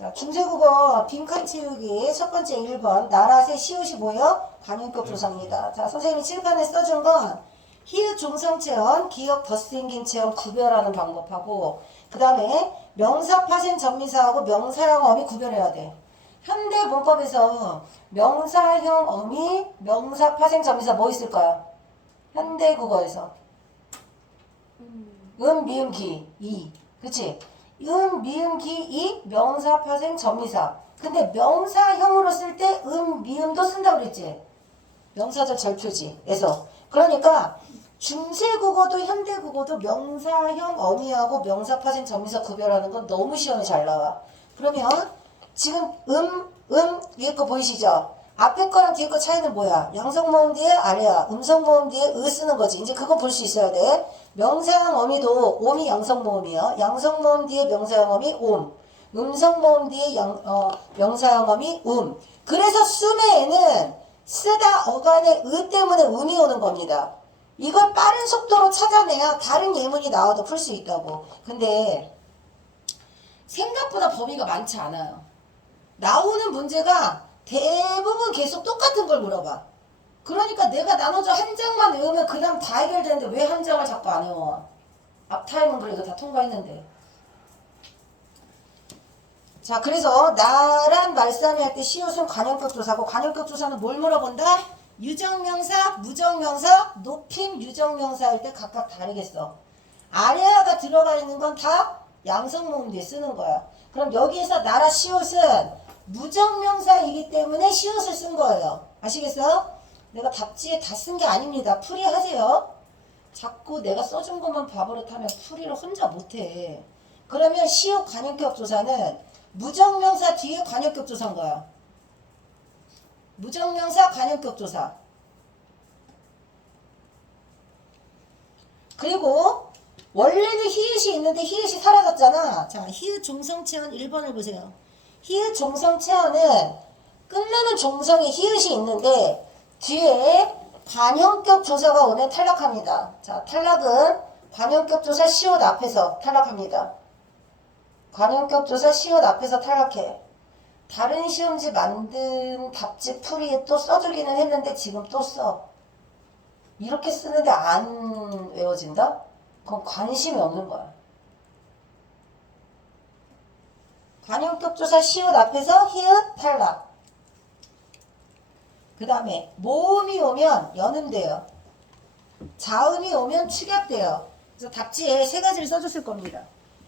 자, 중세국어 빈칸 채우기 첫 번째 1번 나라세 시옷이 뭐예요? 관용격 조사입니다. 자, 선생님이 칠판에 써준 건 히읗 종성체언, 기역 덧생긴 체언 구별하는 방법하고 그 다음에 명사 파생 전미사하고 명사형 어미 구별해야 돼. 현대 문법에서 명사형 어미, 명사 파생 전미사 뭐 있을까요? 현대 국어에서 미음, 기, 이. 그치? 미음, 기, 이, 명사, 파생, 전미사. 근데 명사형으로 쓸 때 미음도 쓴다고 그랬지? 명사절 절표지에서. 그러니까 중세국어도 현대국어도 명사형 어미하고 명사, 파생, 전미사 구별하는 건 너무 시험에 잘 나와. 그러면 지금 위에 거 보이시죠? 앞에 거랑 뒤에 거 차이는 뭐야? 양성 모음 뒤에 아래야. 음성 모음 뒤에 쓰는 거지. 이제 그거 볼 수 있어야 돼. 명사형 어미도 옴이 양성 모음이야. 양성 모음 뒤에 명사형 어미 옴. 음성 모음 뒤에 명사형 어미 그래서 수매에는 쓰다 어간의 때문에 음이 오는 겁니다. 이걸 빠른 속도로 찾아내야 다른 예문이 나와도 풀 수 있다고. 근데 생각보다 범위가 많지 않아요. 나오는 문제가 대부분 계속 똑같은 걸 물어봐. 그러니까 내가 나눠줘 한 장만 외우면 그 다음 다 해결되는데 왜 한 장을 자꾸 안 외워? 앞타임은 그래도 다 통과했는데. 자, 그래서 나란 말싸움이 할 때 시옷은 관용격 조사고, 관용격 조사는 뭘 물어본다? 유정명사, 무정명사, 높임 유정명사 할 때 각각 다르겠어. 아래아가 들어가 있는 건 다 양성모음 뒤에 쓰는 거야. 그럼 여기에서 나라 시옷은 무정명사이기 때문에 시옷을 쓴 거예요. 아시겠어요? 내가 답지에 다 쓴 게 아닙니다. 풀이하세요. 자꾸 내가 써준 것만 바보릇하면 풀이를 혼자 못해. 그러면 시옷 관용격 조사는 무정명사 뒤에 관용격 조사인 거야. 무정명사 관용격 조사. 그리고 원래는 히읗이 있는데 히읗이 사라졌잖아. 자, 히읗 종성체언 1번을 보세요. 히읗 종성체언은 끝나는 종성에 히읗이 있는데 뒤에 관용격 조사가 오면 탈락합니다. 자, 탈락은 관용격 조사 시옷 앞에서 탈락합니다. 관용격 조사 시옷 앞에서 탈락해. 다른 시험지 만든 답지 풀이에 또 써주기는 했는데 지금 또 써. 이렇게 쓰는데 안 외워진다? 그건 관심이 없는 거야. 관용격 조사 시옷 앞에서 히읗 탈락. 그 다음에 모음이 오면 연음돼요. 자음이 오면 축약돼요. 그래서 답지에 세 가지를 써줬을 겁니다.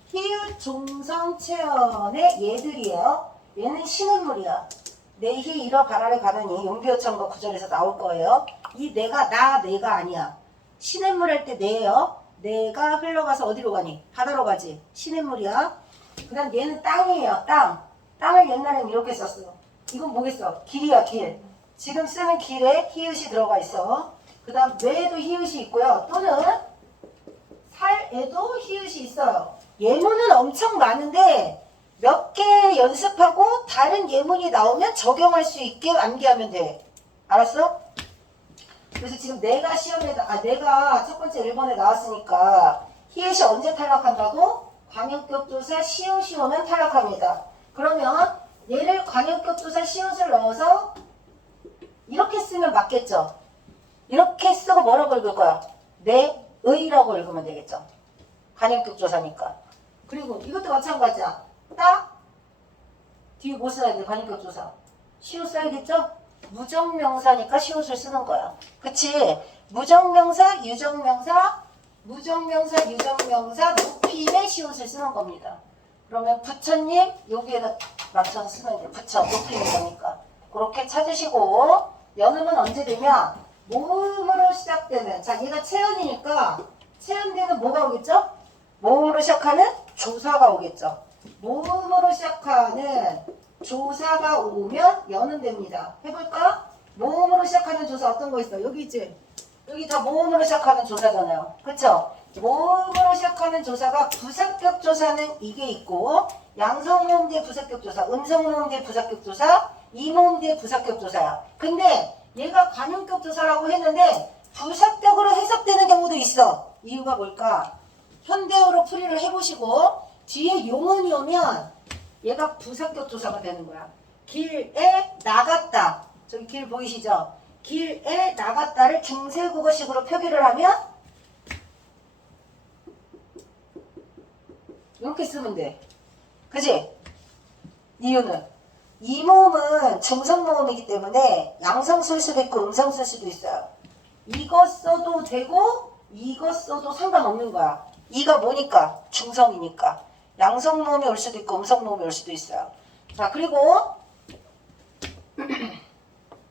히읗 종성체언의 얘들이에요. 얘는 신음물이야. 내희 이러 바라를 가느니 용비어천거 구절에서 나올 거예요. 이 내가 내가 아니야. 신음물 할 때 내예요. 내가 흘러가서 어디로 가니? 바다로 가지. 신음물이야. 그 다음 얘는 땅이에요. 땅을 옛날엔 이렇게 썼어. 이건 뭐겠어? 길이야, 길. 지금 쓰는 길에 히읗이 들어가 있어. 그 다음 뇌에도 히읗이 있고요. 또는 살에도 히읗이 있어요. 예문은 엄청 많은데 몇 개 연습하고 다른 예문이 나오면 적용할 수 있게 암기하면 돼. 알았어? 그래서 지금 내가 내가 첫 번째 1번에 나왔으니까 히읗이 언제 탈락한다고? 관용격 조사 시옷이 오면 탈락합니다. 그러면 얘를 관용격 조사 시옷을 넣어서 이렇게 쓰면 맞겠죠? 이렇게 쓰고 뭐라고 읽을 거야? 의라고 읽으면 되겠죠? 관용격 조사니까. 그리고 이것도 마찬가지야. 뒤에 뭐 써야 돼? 관용격 조사. 시옷 써야겠죠? 무정명사니까 시옷을 쓰는 거야. 그치? 무정명사, 유정명사, 유정명사, 높임의 시옷을 쓰는 겁니다. 그러면 부처님 여기에다 맞춰서 쓰면 돼. 부처, 높임인 거니까. 그렇게 찾으시고 연음은 언제 되냐? 모음으로 시작되는. 자, 얘가 체언이니까 체언되는 뭐가 오겠죠? 모음으로 시작하는 조사가 오겠죠. 모음으로 시작하는 조사가 오면 연음됩니다. 해볼까? 모음으로 시작하는 조사 어떤 거 있어? 여기 있지? 여기 다 모음으로 시작하는 조사잖아요. 그쵸? 모음으로 시작하는 조사가 부사격 조사는 이게 있고 양성 모음 뒤에 부사격 조사, 음성 모음 뒤에 부사격 조사, 이모음 뒤에 부사격 조사야. 근데 얘가 관용격 조사라고 했는데 부사격으로 해석되는 경우도 있어. 이유가 뭘까? 현대어로 풀이를 해보시고 뒤에 용언이 오면 얘가 부사격 조사가 되는 거야. 길에 나갔다. 저기 길 보이시죠? 길에 나갔다를 중세국어식으로 표기를 하면 이렇게 쓰면 돼. 그지? 이유는 이 모음은 중성 모음이기 때문에 양성 쓸 수도 있고 음성 쓸 수도 있어요. 이거 써도 되고 이거 써도 상관없는 거야. 이가 뭐니까? 중성이니까. 양성 모음이 올 수도 있고 음성 모음이 올 수도 있어요. 자, 그리고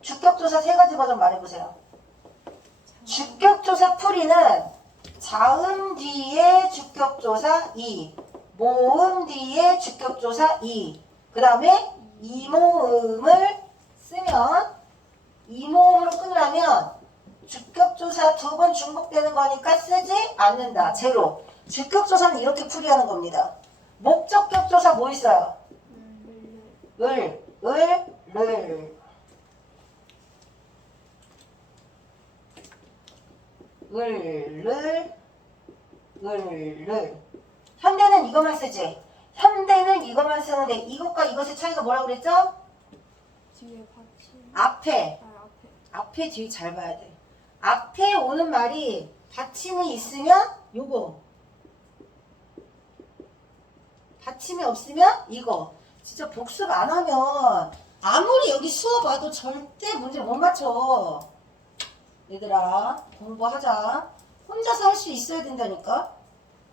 주격조사 세 가지 버전 말해보세요. 주격조사 풀이는 자음 뒤에 주격조사 2, 모음 뒤에 주격조사 2, 그 다음에 이모음을 쓰면 이모음으로 끝나면 주격조사 두 번 중복되는 거니까 쓰지 않는다. 제로. 주격조사는 이렇게 풀이하는 겁니다. 목적격조사 뭐 있어요? 을. 현대는 이것만 쓰지. 현대는 이것만 쓰는데 이것과 이것의 차이가 뭐라고 그랬죠? 뒤에 받침. 앞에. 앞에. 뒤 잘 봐야 돼. 앞에 오는 말이 받침이 있으면 요거. 받침이 없으면 이거. 진짜 복습 안 하면 아무리 여기 수업 와도 절대 문제 못 맞춰. 얘들아 공부하자. 혼자서 할 수 있어야 된다니까.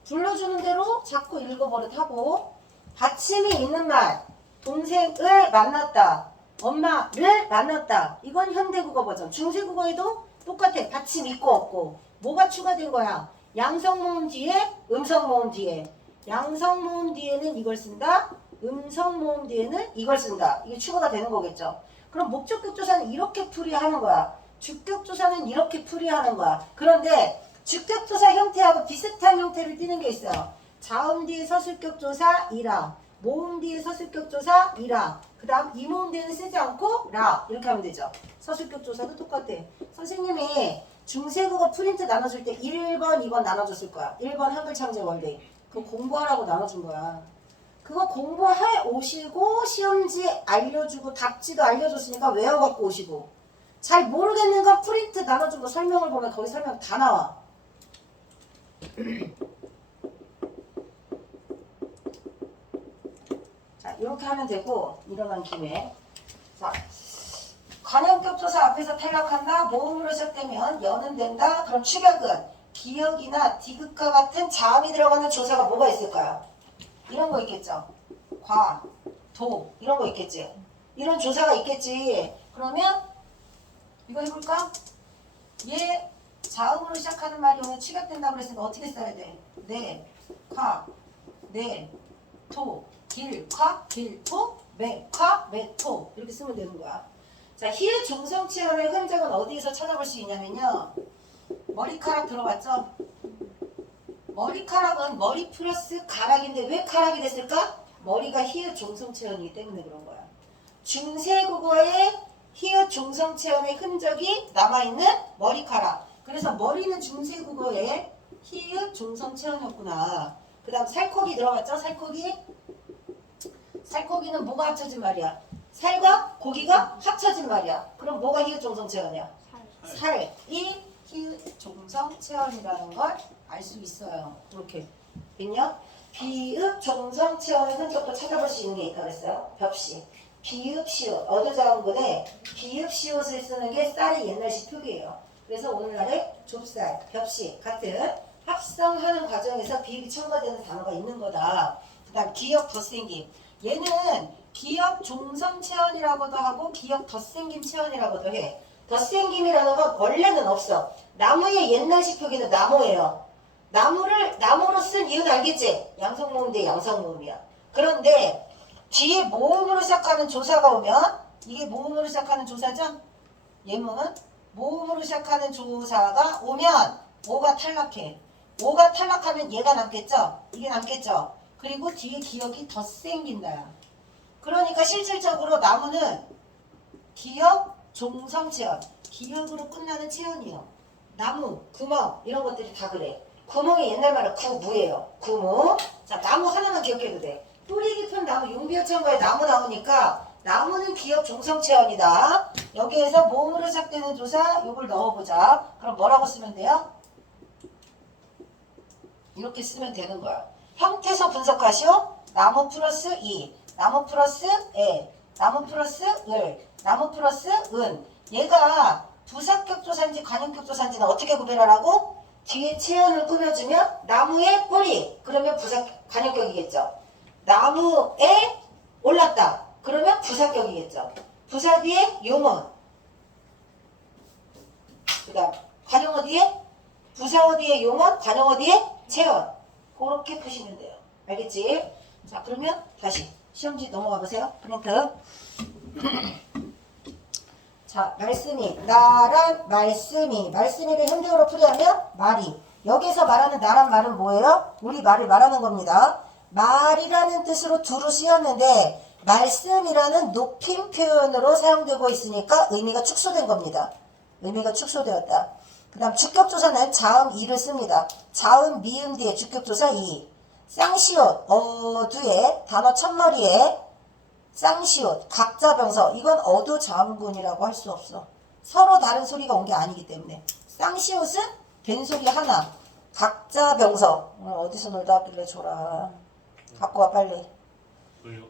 불러주는 대로 자꾸 읽어버릇하고. 받침이 있는 말. 동생을 만났다. 엄마를 만났다. 이건 현대국어 버전. 중세국어에도 똑같아. 받침 있고 없고. 뭐가 추가된 거야? 양성모음 뒤에 음성모음 뒤에. 양성모음 뒤에는 이걸 쓴다. 음성모음 뒤에는 이걸 쓴다. 이게 추가가 되는 거겠죠. 그럼 목적격조사는 이렇게 풀이하는 거야. 주격조사는 이렇게 풀이하는 거야. 그런데 주격조사 형태하고 비슷한 형태를 띠는 게 있어요. 자음 뒤에 서술격조사 이라, 모음 뒤에 서술격조사 이라, 그 다음 이모음 뒤에는 쓰지 않고 라 이렇게 하면 되죠. 서술격조사도 똑같아. 선생님이 중세국어 프린트 나눠줄 때 1번, 2번 나눠줬을 거야. 1번 한글창제 월데이. 그거 공부하라고 나눠준 거야. 그거 공부해 오시고 시험지 알려주고 답지도 알려줬으니까 외워갖고 오시고, 잘 모르겠는 건 프린트 나눠준 거 설명을 보면 거기 설명 다 나와. 자, 이렇게 하면 되고, 일어난 김에. 자, 관형격조사 앞에서 탈락한다. 모음으로 시작되면 여는 된다. 그럼 축약은 기역이나 디귿과 같은 자음이 들어가는 조사가 뭐가 있을까요? 이런 거 있겠죠. 과, 도 이런 거 있겠지. 이런 조사가 있겠지. 그러면 이거 해볼까? 얘 자음으로 시작하는 말이 오늘 축약된다고 그랬으니까 어떻게 써야 돼? 네, 과, 네, 토, 길, 과, 길, 토, 매, 과, 매, 토 이렇게 쓰면 되는 거야. 자, 히읗 중성체언의 흔적은 어디에서 찾아볼 수 있냐면요. 머리카락 들어봤죠? 머리카락은 머리 플러스 가락인데 왜 가락이 됐을까? 머리가 히읗 중성체언이기 때문에 그런 거야. 중세국어에 히읗 중성체언의 흔적이 남아있는 머리카락. 그래서 머리는 중세국어에 히읗 중성체언이었구나. 그 다음 살코기 들어봤죠? 살코기? 살코기는 뭐가 합쳐진 말이야? 살과 고기가 합쳐진 말이야. 그럼 뭐가 히읗 중성체언이야? 살이 히읗 중성체언이라는 걸 알 수 있어요. 이렇게. 됐냐? 비읍 중성체언의 흔적도 찾아볼 수 있는 게 있다 그랬어요. 벽시. 비읍 시옷. 어조자음군에 비읍 시옷을 쓰는 게 쌀의 옛날식 표기예요. 그래서 오늘날의 좁쌀, 벽시 같은 합성하는 과정에서 비읍이 첨가되는 단어가 있는 거다. 그 다음 기역 덧생김. 얘는 기역 종성체언이라고도 하고 기역 덧생김 체언이라고도 해. 덧생김이라는 건 원래는 없어. 나무의 옛날식 표기는 나무예요. 나무로 쓴 이유는 알겠지? 양성모음 대 양성모음이야. 그런데 뒤에 모음으로 시작하는 조사가 오면, 이게 모음으로 시작하는 조사죠? 예문 모음으로 시작하는 조사가 오면 오가 탈락해. 오가 탈락하면 얘가 남겠죠? 이게 남겠죠? 그리고 뒤에 기역이 덧생긴다. 그러니까 실질적으로 나무는 기역 종성체언, 기역으로 끝나는 체언이에요. 나무, 구멍 이런 것들이 다 그래. 구멍이 옛날 말로 구무예요. 구무. 자, 나무 하나만 기억해도 돼. 뿌리 깊은 나무, 용비어천과에 나무 나오니까 나무는 기역 종성체언이다. 여기에서 몸으로 시작되는 조사 요걸 넣어보자. 그럼 뭐라고 쓰면 돼요? 이렇게 쓰면 되는 거야. 형태소 분석하시오. 나무 플러스 이, 나무 플러스 에, 나무 플러스 을, 나무 플러스 은. 얘가 부사격 조사인지 관용격 조사인지는 어떻게 구별하라고? 뒤에 체언을 꾸며주면 나무의 뿌리, 그러면 관용격이겠죠. 나무에 올랐다, 그러면 부사격이겠죠. 부사 뒤에 용어, 그 다음 관용어 뒤에 부사어 뒤에 용어, 관용어 뒤에 체언. 그렇게 푸시면 돼요. 알겠지? 자, 그러면 다시 시험지 넘어가 보세요. 프린트. 자, 말씀이, 나란 말씀이를 현대어로 풀이하면 말이. 여기서 말하는 나란 말은 뭐예요? 우리 말을 말하는 겁니다. 말이라는 뜻으로 두루 쓰였는데 말씀이라는 높임 표현으로 사용되고 있으니까 의미가 축소된 겁니다. 의미가 축소되었다. 그 다음 주격조사는 자음 이를 씁니다. 자음 미음 뒤에 주격조사 이. 쌍시옷 어두에 단어 첫머리에 쌍시옷 각자병서, 이건 어두 자음군이라고 할 수 없어. 서로 다른 소리가 온 게 아니기 때문에. 쌍시옷은 된소리 하나, 각자병서. 어디서 놀다 왔길래 줘라. 갖고 와 빨리. 왜요?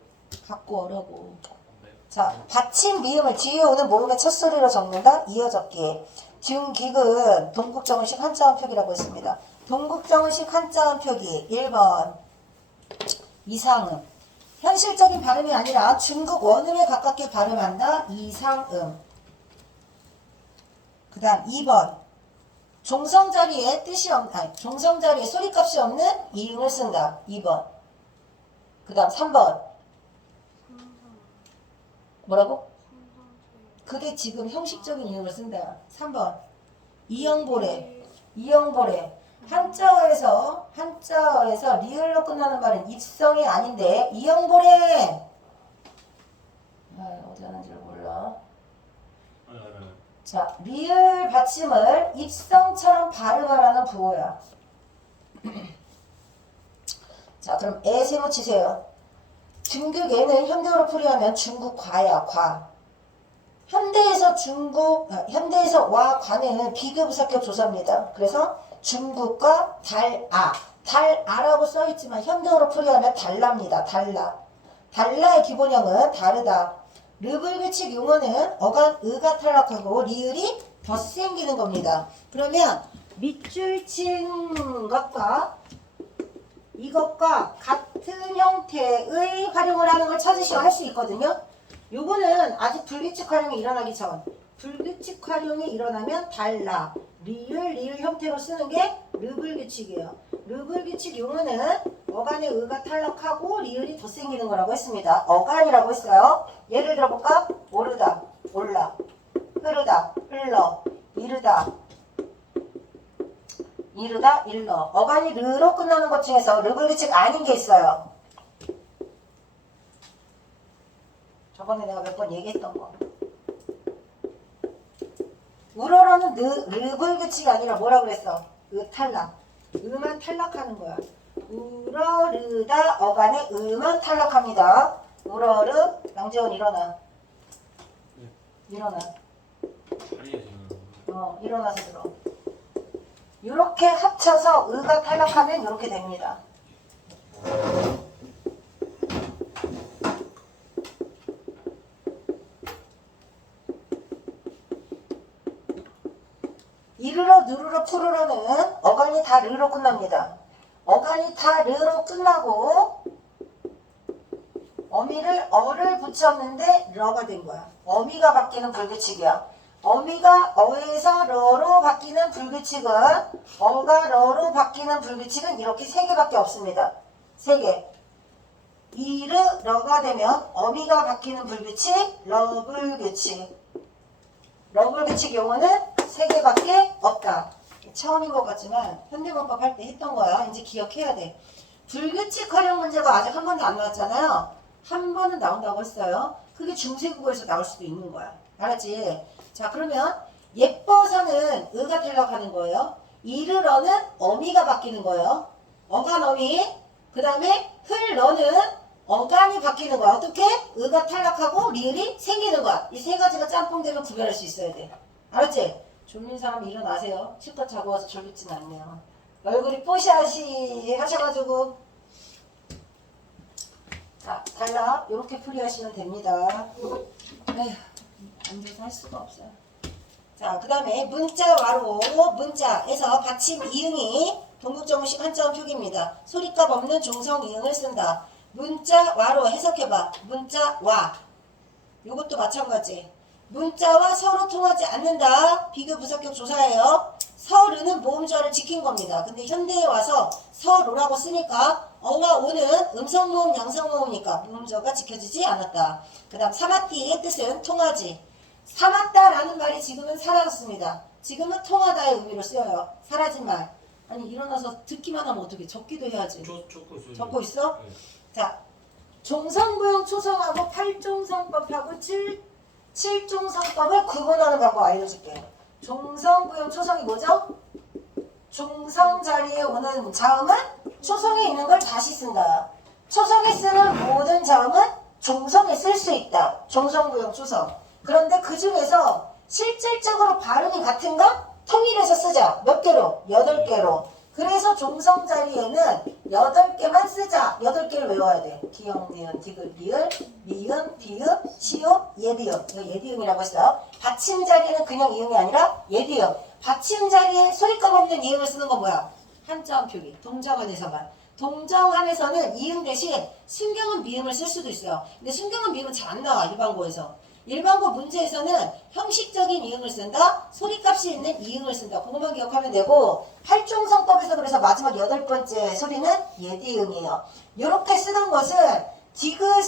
갖고 오라고. 네. 자, 받침 미음을 뒤에 오는 모음의 첫 소리로 적는다. 이어 적기. 중기근 동국정은식 한자음 표기라고 했습니다. 동국정은식 한자음 표기 1번 이상음. 현실적인 발음이 아니라 중국 원음에 가깝게 발음한다. 이상음. 그 다음 2번 종성자리에 종성자리에 소리값이 없는 이응을 쓴다. 2번. 그 다음 3번 뭐라고? 그게 지금 형식적인 이응을 쓴다. 3번 이영보래. 한자어에서 리을로 끝나는 말은 입성이 아닌데 이영보래. 어디 하는지를 몰라. 알아요. 자, 리을 받침을 입성처럼 발음하라는 부호야. 자, 그럼 애 세모 치세요. 중국 애는 현대어로 풀이하면 중국 과야, 과. 현대에서 와, 과는 비교부사격 조사입니다. 그래서 중국과 달아라고 써있지만 현대어로 풀이하면 달랍니다. 달라의 기본형은 다르다. 르불규칙 용어는 어간 의가 탈락하고 리을이 더 생기는 겁니다. 그러면 밑줄 친 것과 이것과 같은 형태의 활용을 하는 걸 찾으시면 할 수 있거든요. 요거는 아직 불규칙 활용이 일어나기 전. 불규칙 활용이 일어나면 달라. 리을 형태로 쓰는 게 르불규칙이에요. 르불규칙 용어는 어간의 의가 탈락하고 리을이 더 생기는 거라고 했습니다. 어간이라고 했어요. 예를 들어볼까? 오르다, 올라, 흐르다, 흘러, 이르다, 일러. 어간이 르로 끝나는 것 중에서 르불규칙 아닌 게 있어요. 저번에 내가 몇 번 얘기했던 거. 우러러는 르불규칙이 아니라 뭐라 그랬어? 탈락. 의만 탈락하는 거야. 우러르다 어간의 의만 탈락합니다. 우러르. 양재원 일어나. 네. 일어나. 자리에 지금. 일어나서 들어. 이렇게 합쳐서 의가 탈락하면 이렇게 됩니다. 이르러, 누르러, 푸르러는 어간이 다 르로 끝납니다. 어간이 다 르로 끝나고 어미를 어를 붙였는데 러가 된 거야. 어미가 바뀌는 불규칙이야. 어미가 어에서 러로 바뀌는 불규칙은 어가 러로 바뀌는 불규칙은 이렇게 3개밖에 없습니다. 3개. 이르 러가 되면 어미가 바뀌는 불규칙 러불규칙. 러불규칙 용어는 3개밖에 없다. 처음인 것 같지만 현대문법 할 때 했던 거야. 이제 기억해야 돼. 불규칙 활용 문제가 아직 한 번도 안 나왔잖아요. 한 번은 나온다고 했어요. 그게 중세국어에서 나올 수도 있는 거야. 알았지? 자, 그러면 예뻐서는 의가 탈락하는 거예요. 이르러는 어미가 바뀌는 거예요. 어간 어미. 그 다음에 흘러는 어간이 바뀌는 거야. 어떻게? 의가 탈락하고 리을이 생기는 거야. 이 세 가지가 짬뽕되면 구별할 수 있어야 돼. 알았지? 졸린 사람 일어나세요. 실컷 자고 와서 졸립진 않네요. 얼굴이 뽀샤시 하셔가지고. 자, 탈락. 이렇게 풀이하시면 됩니다. 에휴, 앉아서 할 수가 없어요. 자, 그 다음에 문자와로 문자에서 받침 이응이 동국정식 한자음 표기입니다. 소리값 없는 중성 이응을 쓴다. 문자와로 해석해봐. 문자와 요것도 마찬가지. 문자와 서로 통하지 않는다. 비교 부사격 조사예요. 서르는 모음절을 지킨 겁니다. 근데 현대에 와서 서로라고 쓰니까 어와 오는 음성모음 양성모음이니까 모음절가 지켜지지 않았다. 그 다음 사마띠의 뜻은 통하지. 사맞다라는 말이 지금은 사라졌습니다. 지금은 통하다의 의미로 쓰여요. 사라진 말. 아니 일어나서 듣기만 하면 어떻게 적기도 해야지. 적고 있어요. 적고 있어? 네. 자, 종성부형 초성하고 팔종성법하고 칠종성법을 구분하는 방법 알려줄게. 종성부형 초성이 뭐죠? 종성 자리에 오는 자음은 초성에 있는 걸 다시 쓴다. 초성에 쓰는 모든 자음은 종성에 쓸 수 있다. 종성부형 초성. 그런데 그 중에서 실질적으로 발음이 같은 건 통일해서 쓰자. 몇 개로? 8개로. 그래서 종성 자리에는 8개만 쓰자. 8개를 외워야 돼. 기역, 니은, 디귿, 리을, 미음, 비읍, 시옷, 예비음. 이거 예비음이라고 했어요. 받침 자리에는 그냥 이음이 아니라 예비음. 받침 자리에 소리값 없는 이음을 쓰는 건 뭐야? 한자음 표기. 동정안에서만. 동정안에서는 이음 대신 순경은 미음을 쓸 수도 있어요. 근데 순경은 미음은 잘 안 나와. 일반고에서. 일반고 문제에서는 형식적인 이응을 쓴다. 소리값이 있는 이응을 쓴다. 그것만 기억하면 되고 팔종성법에서 그래서 마지막 8번째 소리는 예디응이에요. 이렇게 쓰는 것은 디귿을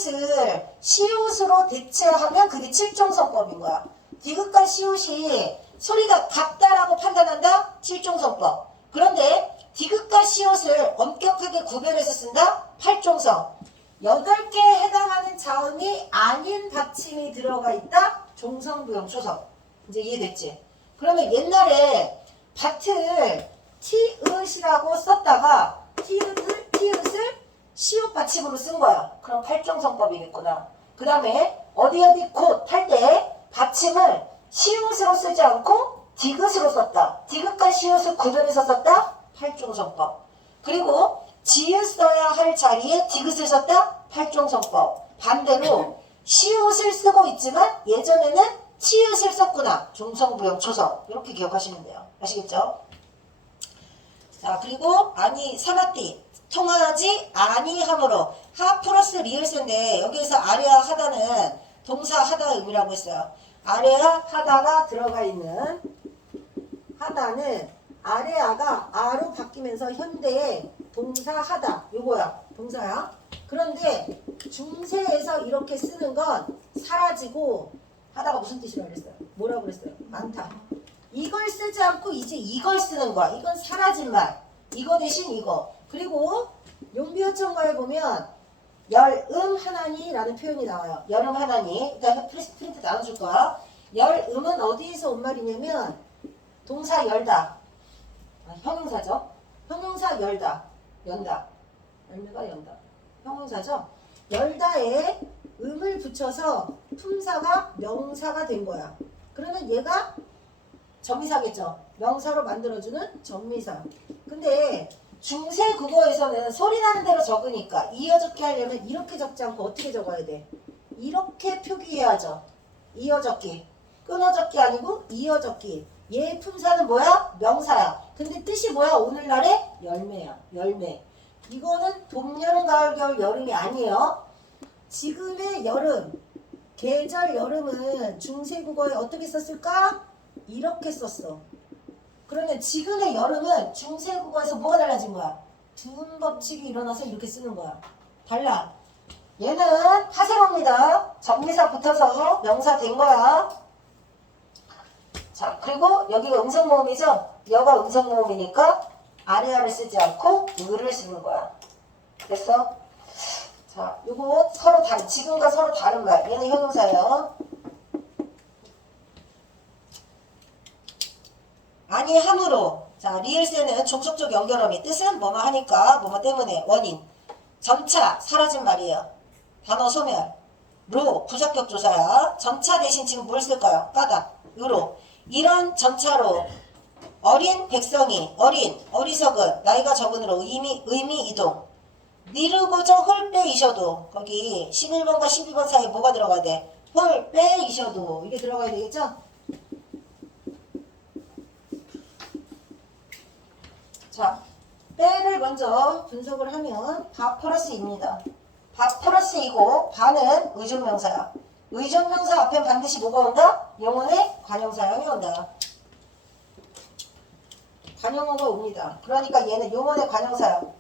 시옷으로 대체하면 그게 칠종성법인 거야. 디귿과 시옷이 소리가 같다라고 판단한다. 칠종성법. 그런데 디귿과 시옷을 엄격하게 구별해서 쓴다. 팔종성. 8개에 해당하는 자음이 아닌 받침이 들어가 있다. 종성부형 초성. 이제 이해됐지? 그러면 옛날에 밭을 티읕이라고 썼다가 티읕을 시옷 받침으로 쓴 거야. 그럼 팔종성법이겠구나. 그 다음에 어디 곧 할 때 받침을 시옷으로 쓰지 않고 디귿으로 썼다. 디귿과 시옷을 구별해서 썼다. 팔종성법. 그리고 지읒 써야 할 자리에 디귿을 썼다? 팔종성법. 반대로 시옷을 쓰고 있지만 예전에는 치읓을 썼구나. 종성부형 초성. 이렇게 기억하시면 돼요. 아시겠죠? 자, 그리고 아니 사마띠 통하지 아니함으로 하 플러스 리을세인데 여기에서 아래와 하다는 동사 하다의 의미라고 했어요. 아래와 하다가 들어가 있는 하다는 아래아가 아로 바뀌면서 현대의 동사 하다 요거야. 동사야. 그런데 중세에서 이렇게 쓰는 건 사라지고 하다가 무슨 뜻이라고 그랬어요? 뭐라고 그랬어요? 많다. 이걸 쓰지 않고 이제 이걸 쓰는 거야. 이건 사라진 말. 이거 대신 이거. 그리고 용비어천가에 보면 열음 하나니라는 표현이 나와요. 열음 하나니. 일단 프린트 나눠줄 거야. 열음은 어디에서 온 말이냐면 동사 열다. 형용사죠. 형용사 열다. 연다. 열매가 연다. 형용사죠. 열다에 음을 붙여서 품사가 명사가 된 거야. 그러면 얘가 전미사겠죠. 명사로 만들어주는 전미사. 근데 중세 국어에서는 소리 나는 대로 적으니까 이어 적기 하려면 이렇게 적지 않고 어떻게 적어야 돼? 이렇게 표기해야죠. 이어 적기. 끊어 적기 아니고 이어 적기. 얘 품사는 뭐야? 명사야. 근데 뜻이 뭐야? 오늘날의 열매야. 열매. 이거는 봄, 여름, 가을, 겨울, 여름이 아니에요. 지금의 여름, 계절 여름은 중세국어에 어떻게 썼을까? 이렇게 썼어. 그러면 지금의 여름은 중세국어에서 뭐가 달라진 거야? 둔 법칙이 일어나서 이렇게 쓰는 거야. 달라. 얘는 파생어입니다. 전미사 붙어서 명사 된 거야. 자, 그리고 여기가 음성모음이죠? 여가 음성모음이니까 아래아를 쓰지 않고 을을 쓰는 거야. 됐어? 자, 요거 서로 다른, 지금과 서로 다른 말. 얘는 형용사예요. 아니함으로. 자, 리을세는 종속적 연결어미. 뜻은 뭐뭐 하니까, 뭐뭐 때문에, 원인. 점차, 사라진 말이에요. 단어 소멸. 로 부적격 조사야. 전차 대신 지금 뭘 쓸까요? 까다. 으로. 이런 전차로 어린 백성이 어리석은 나이가 적은으로 의미 이동. 니르고저 홀 빼이셔도 거기 11번과 12번 사이에 뭐가 들어가야 돼? 홀 빼이셔도 이게 들어가야 되겠죠? 자, 빼를 먼저 분석을 하면 바 플러스 입니다. 바 플러스 이고 바는 의존명사야. 의존명사 앞엔 반드시 뭐가 온다? 영혼의 관용사형이 온다. 관용어가 옵니다. 그러니까 얘는 영혼의 관용사형.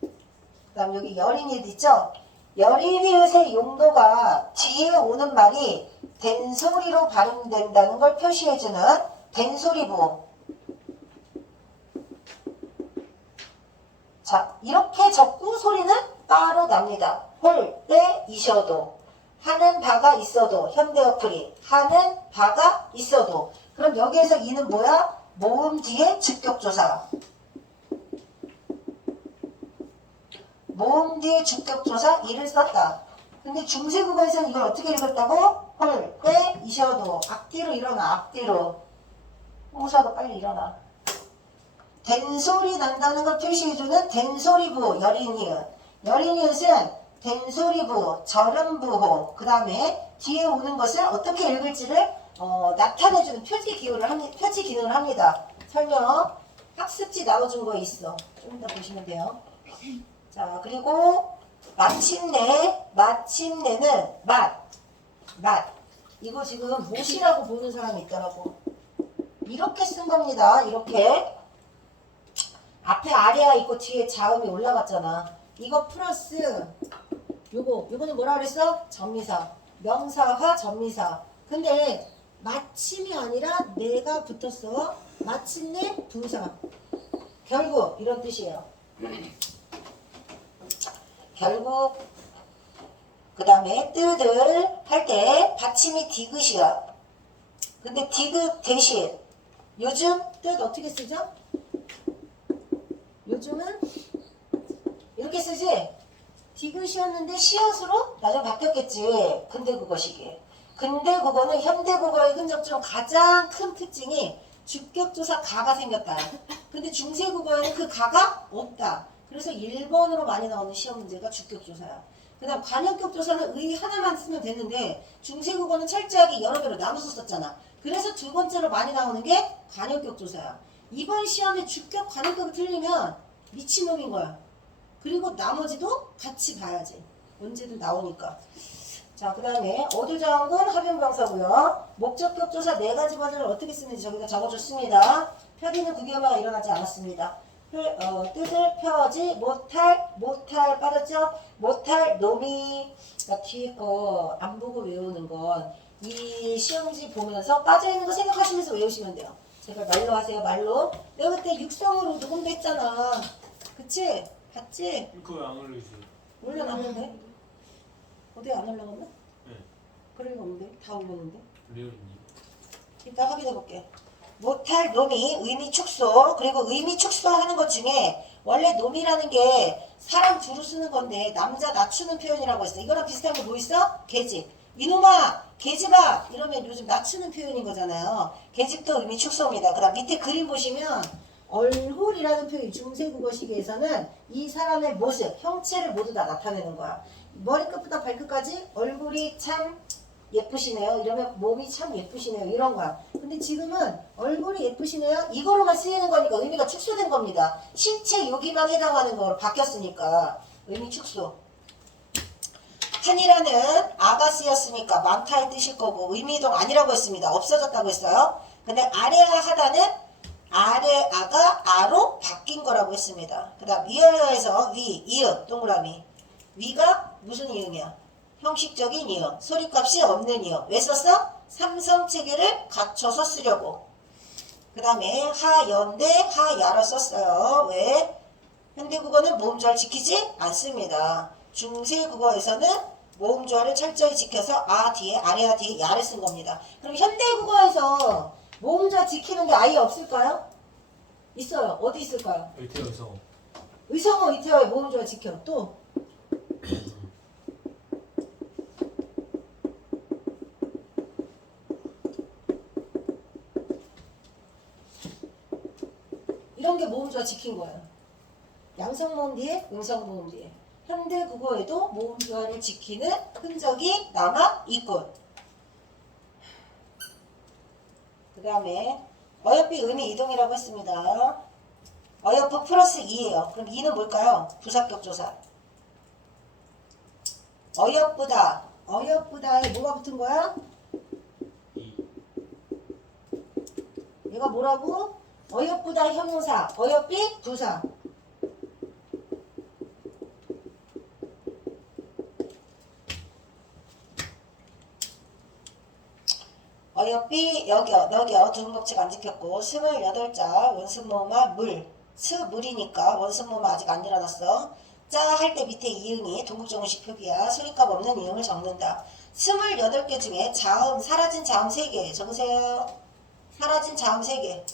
그 다음 여기 여린이도 있죠? 여린이의 용도가 뒤에 오는 말이 된소리로 발음된다는 걸 표시해주는 된소리부. 자, 이렇게 적고 소리는 따로 납니다. 홀, 빼, 이셔도. 하는 바가 있어도. 현대어플이. 하는 바가 있어도. 그럼 여기에서 이는 뭐야? 모음 뒤에 주격조사. 모음 뒤에 주격조사 이를 썼다. 근데 중세국어에서는 이걸 어떻게 읽었다고? 홀, 빼, 이셔도. 앞뒤로 일어나, 앞뒤로. 홍사도 빨리 일어나. 된소리 난다는 걸 표시해주는 된소리부 여린이은. 여린이은은 된소리부, 절음부호. 그 다음에 뒤에 오는 것을 어떻게 읽을지를 나타내주는 표지 기능을 합니다. 설명. 학습지 나눠준 거 있어. 좀 이따 보시면 돼요. 자, 그리고 마침내는 맛. 이거 지금 못이라고 보는 사람이 있더라고. 이렇게 쓴 겁니다. 이렇게. 앞에 아래가 있고 뒤에 자음이 올라갔잖아. 이거 플러스 요거는 뭐라 그랬어? 전미사. 명사화 전미사. 근데 마침이 아니라 내가 붙었어. 마침내 부사. 결국 이런 뜻이에요. 결국. 그 다음에 뜻을 할 때 받침이 디귿이야. 근데 디귿 대신 요즘 뜻 어떻게 쓰죠? 요즘은 이렇게 쓰지? 디귿이었는데 시옷으로 나중에 바뀌었겠지. 근대국어식이. 근대국어는 현대국어의 흔적 중 가장 큰 특징이 주격조사 가가 생겼다. 근데 중세국어에는 그 가가 없다. 그래서 1번으로 많이 나오는 시험 문제가 주격조사야. 그 다음 관용격조사는 의 하나만 쓰면 되는데 중세국어는 철저하게 여러 개로 나눠서 썼잖아. 그래서 두 번째로 많이 나오는 게 관용격조사야. 이번 시험에 주격 관용격이 틀리면 미친놈인 거야. 그리고 나머지도 같이 봐야지. 언제든 나오니까. 자, 그 다음에 어두장군 합용명사고요. 목적격조사 4가지 버전을 어떻게 쓰는지 저기다 적어줬습니다. 표기는 구경화가 일어나지 않았습니다. 뜻을 펴지 못할 빠졌죠? 못할 놈이. 그러니까 뒤에 거 안 보고 외우는 건 이 시험지 보면서 빠져있는 거 생각하시면서 외우시면 돼요. 제발 말로 하세요. 말로. 내가 그때 육성으로 녹음도 했잖아. 그치? 봤지? 그거 왜 안 올리세요? 올려놨는데? 어디 안 올라갔나? 네. 그럴 리가 없는데? 다 올렸는데? 리얼님. 이따 확인해볼게. 못할 놈이 의미 축소. 그리고 의미 축소하는 것 중에 원래 놈이라는 게 사람 두루 쓰는 건데 남자 낮추는 표현이라고 했어. 이거랑 비슷한 게 뭐 있어? 계집. 이놈아 계집아 이러면 요즘 낮추는 표현인 거잖아요. 계집도 의미 축소입니다. 그 다음 밑에 그림 보시면 얼굴이라는 표현 중세국어식에서는 이 사람의 모습, 형체를 모두 다 나타내는 거야. 머리끝부터 발끝까지 얼굴이 참 예쁘시네요. 이러면 몸이 참 예쁘시네요. 이런 거야. 근데 지금은 얼굴이 예쁘시네요. 이거로만 쓰이는 거니까 의미가 축소된 겁니다. 신체 여기만 해당하는 거로 바뀌었으니까 의미 축소. 한이라는 아가 쓰였으니까 많다의 뜻일 거고 의미이동 아니라고 했습니다. 없어졌다고 했어요. 근데 아래아 하다는 아래아가 아로 바뀐 거라고 했습니다. 그 다음 위어에서 위, 이응, 동그라미. 위가 무슨 이응이야? 형식적인 이응. 소리값이 없는 이응. 왜 썼어? 삼성체계를 갖춰서 쓰려고. 그 다음에 하연대 하야로 썼어요. 왜? 현대국어는 모음조화를 지키지 않습니다. 중세국어에서는 모음조화를 철저히 지켜서 아 뒤에 아래아 뒤에 야를 쓴 겁니다. 그럼 현대국어에서 모음조화 지키는 게 아예 없을까요? 있어요. 어디 있을까요? 밑에서 의성어 이태와의 모음조화 지켜. 또 이런 게 모음조화 지킨 거야. 양성모음 뒤에 음성모음 뒤에. 현대국어에도 모음조화를 지키는 흔적이 남아 있군. 그 다음에 어여삐 음이 이동이라고 했습니다. 어여프 플러스 2예요. 그럼 2는 뭘까요? 부사격 조사. 어여쁘다. 어여쁘다에 뭐가 붙은 거야? 이. 얘가 뭐라고? 어여쁘다 형용사. 어여삐 부사. 어여삐 여겨 너겨 두음법칙 안 지켰고 28자 원순모마 물 스 물이니까 원순모마 아직 안 일어났어. 짜 할 때 밑에 이응이 동국정식 표기야. 소리값 없는 이응을 적는다. 28개 중에 자음 사라진 자음 3개 적으세요. 사라진 자음 3개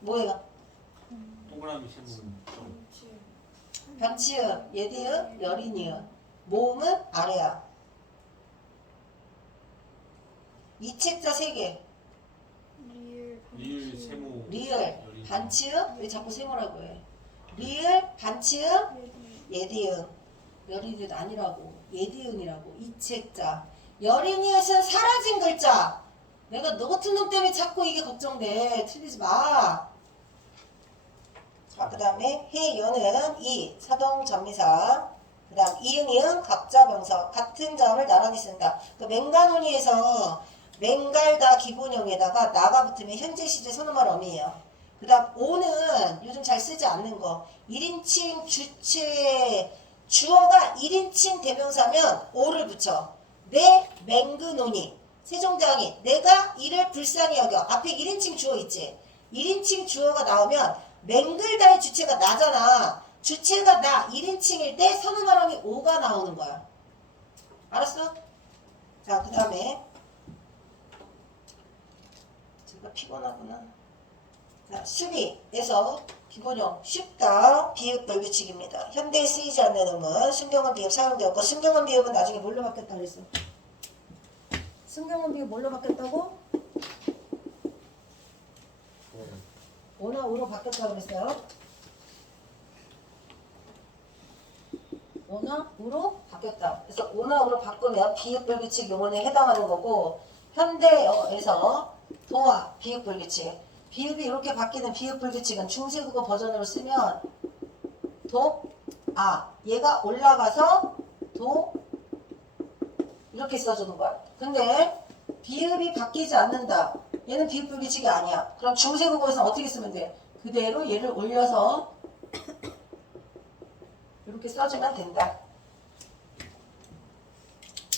뭐예요? 동그라미 세모는 좀 변치음 예디음 여린이음 모음은 아래야. 이 책자 3개 리을 세모 리을 여린. 반치음 왜 자꾸 세모라고 해. 리을 반치음 예디음 여린이은 아니라고 예디음이라고. 이 책자 여린이은 사라진 글자. 내가 너 같은 놈 때문에 자꾸 이게 걱정돼. 틀리지 마. 자, 그 다음에 해연은 이 사동 전미사. 그 다음 이응이응 각자 명사 같은 자음을 나란히 쓴다. 그 맹간논의에서 맹갈다 기본형에다가 나가 붙으면 현재 시제 선호말 어미예요. 그 다음 오는 요즘 잘 쓰지 않는 거. 1인칭 주체 주어가 1인칭 대명사면 오를 붙여. 내 맹근논의 세종대왕이 내가 이를 불쌍히 여겨. 앞에 1인칭 주어 있지. 1인칭 주어가 나오면 맹글다의 주체가 나잖아. 주체가 나 1인칭일 때 선호말함이 오가 나오는 거야. 알았어? 자, 그 다음에 제가 피곤하구나. 자, 수비에서 기본형 쉽다 비읍 불규칙입니다. 현대에 쓰이지 않는 음은 순경은 비읍 사용되었고 순경은 비읍은 나중에 뭘로 바뀌었다 그랬어? 순경은 비읍 뭘로 바뀌었다고? 오나 우로 바뀌었다 그랬어요? 오나 우로 바뀌었다. 그래서 오나 우로 바꾸면 비읍 불규칙 용언에 해당하는 거고 현대어에서 도와 비읍 불규칙 비읍이 이렇게 바뀌는 비읍 불규칙은 중세국어 버전으로 쓰면 얘가 올라가서 도 이렇게 써주는 거야. 근데 비읍이 바뀌지 않는다. 얘는 비읍 불규칙이 아니야. 그럼 중세국어에서는 어떻게 쓰면 돼? 그대로 얘를 올려서 이렇게 써주면 된다.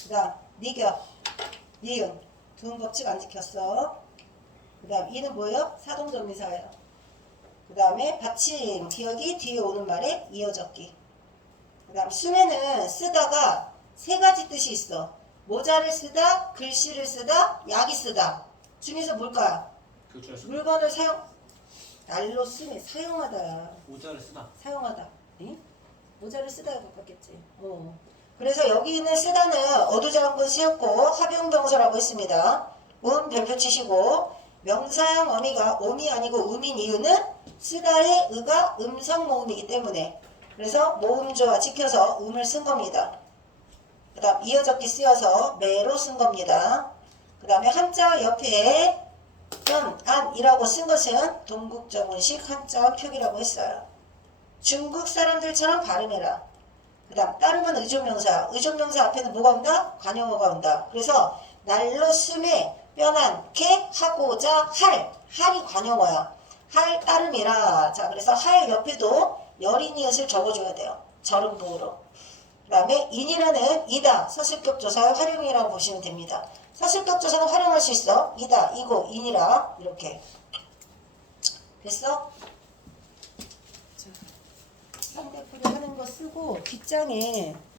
그 다음 니겨 니은 두음 법칙 안 지켰어. 그 다음 이는 뭐예요? 사동전미사예요. 그 다음에 받침 기억이 뒤에 오는 말에 이어적기. 그 다음 순에는 쓰다가 세 가지 뜻이 있어. 모자를 쓰다, 글씨를 쓰다, 약이 쓰다. 중에서 뭘까요? 물건을 날로 쓰면 사용하다야. 모자를 쓰다. 사용하다. 응? 모자를 쓰다가 가깝겠지. 그래서 여기 있는 쓰다는 어두장군 쓰였고 합용병사라고 했습니다. 별표 치시고 명사형 어미가 옴이 아니고 음인 이유는 쓰다의 의가 음성 모음이기 때문에 그래서 모음조화 지켜서 음을 쓴 겁니다. 그 다음 이어적기 쓰여서 매로 쓴 겁니다. 그 다음에 한자 옆에 안이라고 쓴 것은 동국정원식 한자 표기라고 했어요. 중국 사람들처럼 발음해라. 그 다음 따르면 의존명사. 의존명사 앞에는 뭐가 온다? 관용어가 온다. 그래서 날로 숨에 뼈난게 하고자 할이 관용어야. 할 따름이라. 자, 그래서 할 옆에도 여린이엇을 적어줘야 돼요. 절음부호로. 그 다음에 인이라는 이다 서술격 조사의 활용이라고 보시면 됩니다. 서술격 조사는 활용할 수 있어. 이다, 이고, 인이라 이렇게. 됐어? 자, 상대풀이 하는 거 쓰고 뒷장에